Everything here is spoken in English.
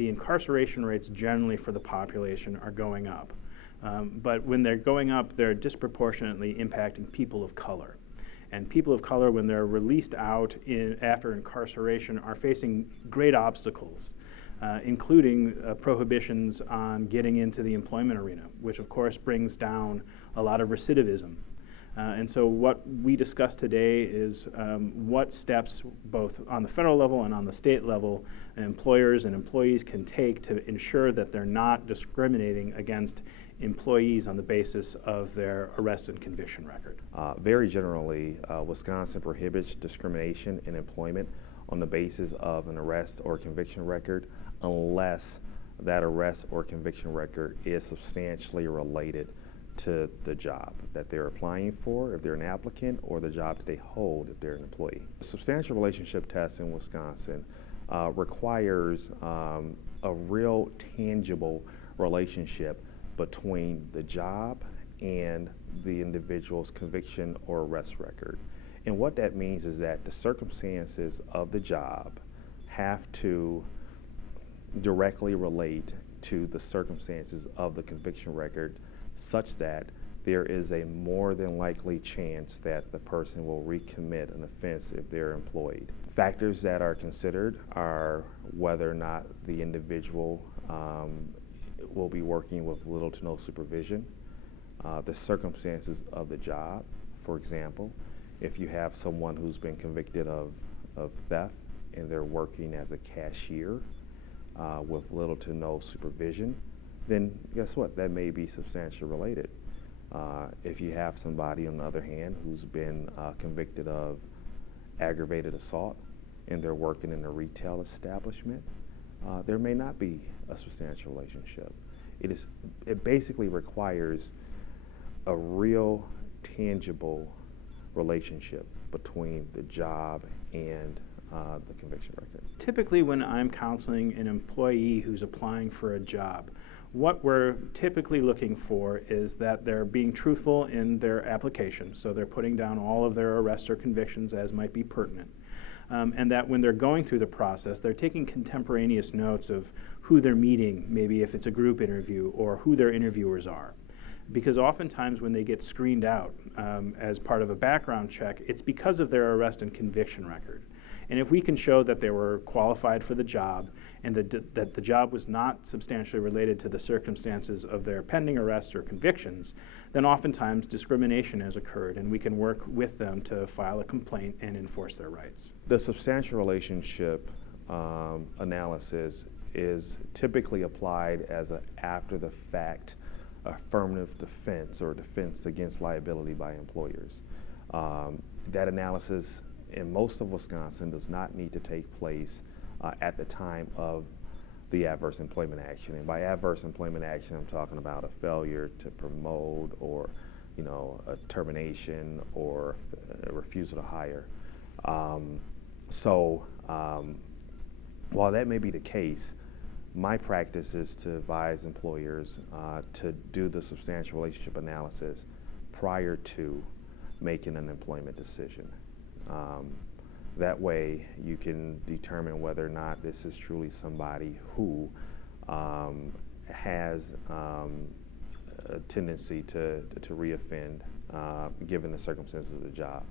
the incarceration rates generally for the population are going up. But when they're going up, they're disproportionately impacting people of color. And people of color, when they're released out after incarceration, are facing great obstacles, including prohibitions on getting into the employment arena, which of course brings down a lot of recidivism. And so what we discussed today is what steps, both on the federal level and on the state level, employers and employees can take to ensure that they're not discriminating against employees on the basis of their arrest and conviction record. Very generally, Wisconsin prohibits discrimination in employment on the basis of an arrest or conviction record unless that arrest or conviction record is substantially related to the job that they're applying for if they're an applicant, or the job that they hold if they're an employee. The substantial relationship test in Wisconsin requires a real tangible relationship between the job and the individual's conviction or arrest record. And what that means is that the circumstances of the job have to directly relate to the circumstances of the conviction record, such that there is a more than likely chance that the person will recommit an offense if they're employed. Factors that are considered are whether or not the individual will be working with little to no supervision, the circumstances of the job. For example, if you have someone who's been convicted of theft and they're working as a cashier with little to no supervision, then guess what? That may be substantially related. If you have somebody, on the other hand, who's been convicted of aggravated assault and they're working in a retail establishment, there may not be a substantial relationship. It basically requires a real tangible relationship between the job and the conviction record. Typically when I'm counseling an employee who's applying for a job, what we're typically looking for is that they're being truthful in their application, so they're putting down all of their arrests or convictions as might be pertinent. And that when they're going through the process, they're taking contemporaneous notes of who they're meeting, maybe if it's a group interview, or who their interviewers are. Because oftentimes when they get screened out as part of a background check, it's because of their arrest and conviction record. And if we can show that they were qualified for the job and that the job was not substantially related to the circumstances of their pending arrests or convictions, then oftentimes discrimination has occurred, and we can work with them to file a complaint and enforce their rights. The substantial relationship analysis is typically applied as an after-the-fact affirmative defense or defense against liability by employers. That analysis in most of Wisconsin does not need to take place at the time of the adverse employment action. And by adverse employment action, I'm talking about a failure to promote, or a termination, or a refusal to hire. While that may be the case, my practice is to advise employers to do the substantial relationship analysis prior to making an employment decision. That way you can determine whether or not this is truly somebody who has a tendency to reoffend given the circumstances of the job.